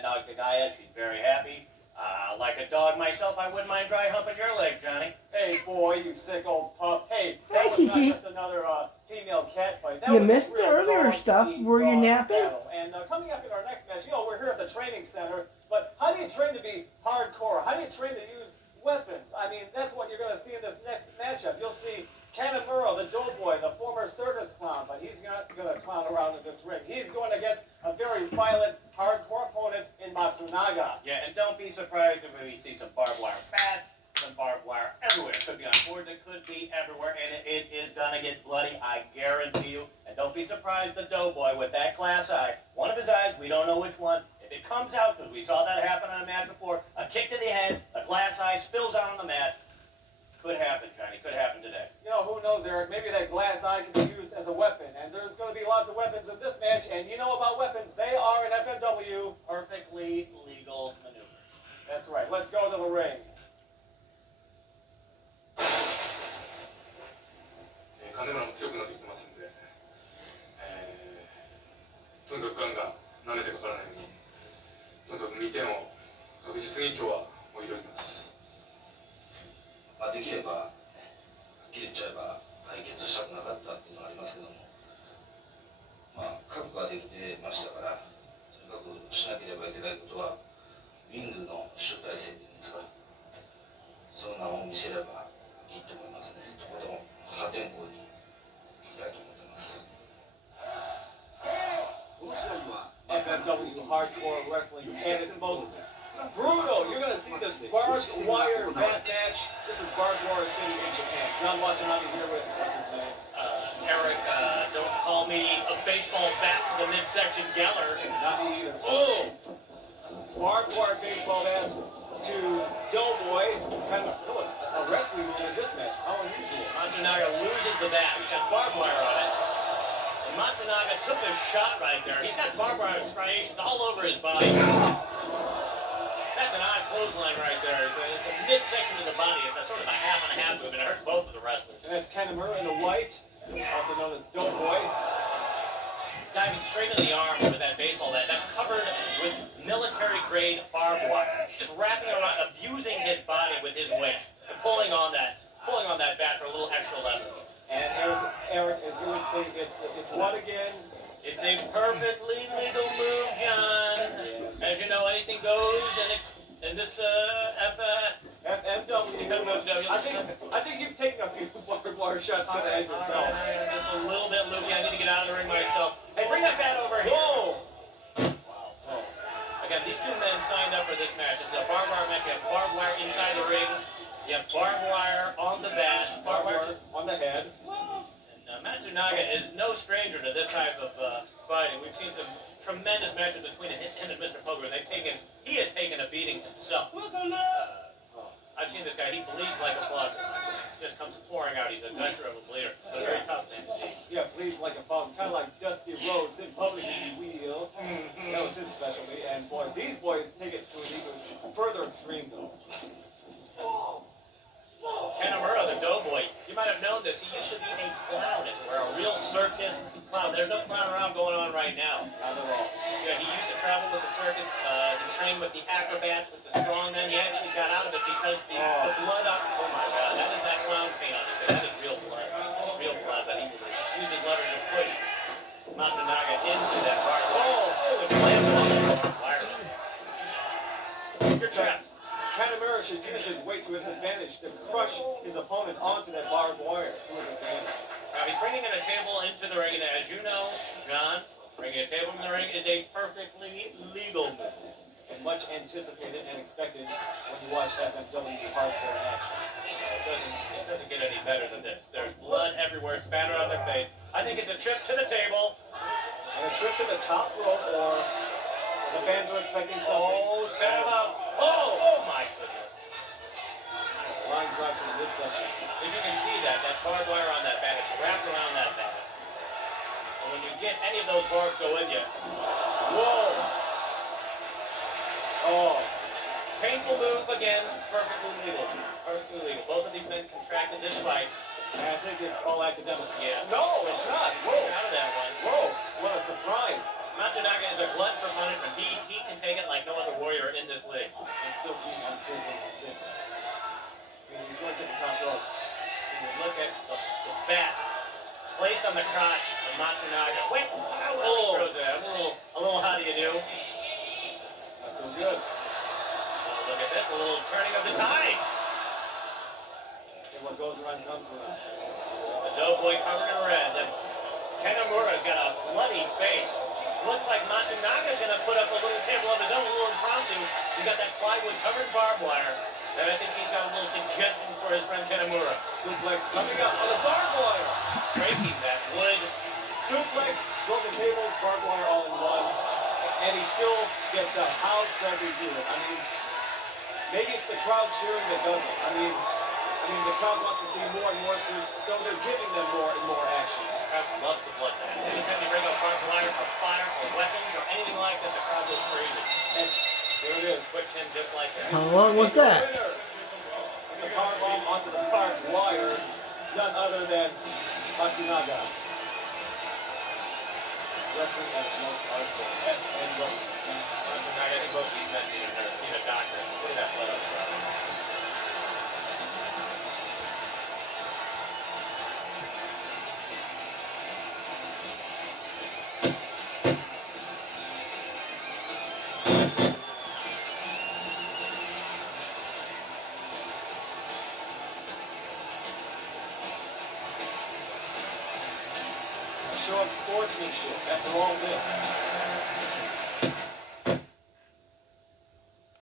Nagagaya, she's very happy. Like a dog myself, I wouldn't mind dry humping your leg, Johnny. Hey, boy, you sick old pup. Hey, that was not just another female cat fight. That You was missed a the real earlier stuff. Were you napping? battle. And coming up in our next match, we're here at the training center, but how do you train to be hardcore? How do you train to use weapons? I mean, that's what you're going to see in this next matchup. You'll see Kanemura, the doughboy, the former circus clown, but he's not going to clown around in this ring. He's going against a very violent, hardcore opponent in Matsunaga. Yeah, and don't be surprised if we see some barbed wire bats, some barbed wire everywhere. It could be on boards, it could be everywhere, and it is going to get bloody, I guarantee you. And don't be surprised the doughboy with that glass eye. One of his eyes, we don't know which one. If it comes out, because we saw that happen on a match before, a kick to the head, a glass eye spills out on the mat. Could happen, Johnny. Could happen today. You know, who knows, Eric? Maybe that glass eye can be used as a weapon. And there's going to be lots of weapons in this match. And you know about weapons. They are in FMW. Perfectly legal maneuvers. That's right. Let's go to the ring. 金村も強くなってきてますんで、とにかくガンガン舐めてかからないように、とにかく2点を確実に今日はもう挑みます。できれば、はっきり言っちゃえば対決したくなかったっていうのはありますけども、覚悟ができてましたから、とにかくしなければいけないことは、ウィングの集大成っていうんですか、その名を見せればいいと思いますね。とことん破天荒にいきたいと思ってます。この試合は FMW Hardcore Wrestling and its most brutal. You're going to see this barbed wire bat match. This is Barbed Wire City in Japan. John Matsunaga here with, what's his name? Eric, don't call me a baseball bat to the midsection Geller. Not me either. Oh! Barbed wire baseball bat to Doughboy. Kind of a wrestling move in this match. How unusual. Matsunaga loses the bat. He's got barbed wire on it. And Matsunaga took a shot right there. He's got barbed wire striations all over his body. That's an odd clothesline right there. It's a midsection of the body. It's a sort of a half and a half move, and it hurts both of the wrestlers. And that's Kanemura in the white, also known as Doughboy. Diving straight into the arm with that baseball bat. That's covered with military-grade barbed wire. Just wrapping around, abusing his body with his weight, and pulling on that bat for a little extra leverage. And Eric, as you would say, it's what again? It's a perfectly legal move, John. As you know, anything goes, and this FMW. I think you've taken a few barbed wire shots to the head yourself. It's a little bit loopy. I need to get out of the ring myself. Hey, bring that bat over here. Whoa! Wow. Again, these two men signed up for this match. This is a barbed wire match. You have barbed wire inside the ring. You have barbed wire on the bat. Barbed wire on the head. And Matsunaga is no stranger to this type of fighting. We've seen some tremendous matches between him and Mr. Poker. He has taken a beating himself. I've seen this guy. He bleeds like a faucet. Just comes pouring out. He's a gutter of a bleeder. It's a very tough thing to see. Yeah, bleeds like a fountain. Kind of like Dusty Rhodes in public if you will. That was his specialty. And boy, these boys take it to an even further extreme though. Kanemura, the doughboy, you might have known this. He used to be a clown, or a real circus clown. There's no clown around going on right now. Not at all. Yeah, he used to travel with the circus, to train with the acrobats, with the strongmen. He actually got out of it because the blood up. Oh my God, that is not clown paint on his face. That is real blood. Real blood. But he uses leverage to push Matsunaga into that barbed wire. Oh, it's slammed on the barbed wire. Good trap. Kanemura should use his weight to his advantage to crush his opponent onto that barbed wire to his advantage. Now he's bringing in a table into the ring, and as you know, John, bringing a table in the ring is a perfectly legal move. And much anticipated and expected when you watch FMW hardcore action. It doesn't get any better than this. There's blood everywhere, spattered on their face. I think it's a trip to the table. And a trip to the top rope, or the fans are expecting something. Oh, set him up. Oh my goodness. Line drive to the midsection. If you can see that barbed wire on that bat, it's wrapped around that bat. And when you get any of those barbs go in you, whoa. Oh. Painful move again, perfectly legal. Perfectly legal. Both of these men contracted this fight. And I think it's all academic. Yeah. No, it's not. Whoa. Out of that one. Whoa. What a surprise. Matsunaga is a glutton for punishment. He can take it like no other warrior in this league. And still keep on taking. I mean, he's going to take the top rope. When you look at the bat placed on the crotch of Matsunaga. Wait, oh, throws it. A little how do you do? Not so good. Oh, look at this, a little turning of the tides. And what goes around comes around. The doughboy covered in red. Kanemura's got a bloody face. Looks like Matsunaga's going to put up a little table of his own, a little impromptu. He's got that plywood covered barbed wire. And I think he's got a little suggestion for his friend Kanemura. Suplex coming up on the barbed wire. Breaking that wood. Suplex, broken tables, barbed wire all in one. And he still gets up. How does he do it? I mean, maybe it's the crowd cheering that does it. I mean, the crowd wants to see more and more, so they're giving them more and more action. The crowd loves the blood match. Anytime you bring up barbed wire or fire or weapons or anything like that, the crowd goes crazy. And there it is. Quick pin just like that. How long was that? The power bomb onto the barbed wire. None other than Matsunaga. Wrestling at its most hardcore. And weapons. Matsunaga, I think both these men need a doctor. Look at that blood on the ground. A show of sportsmanship after all this.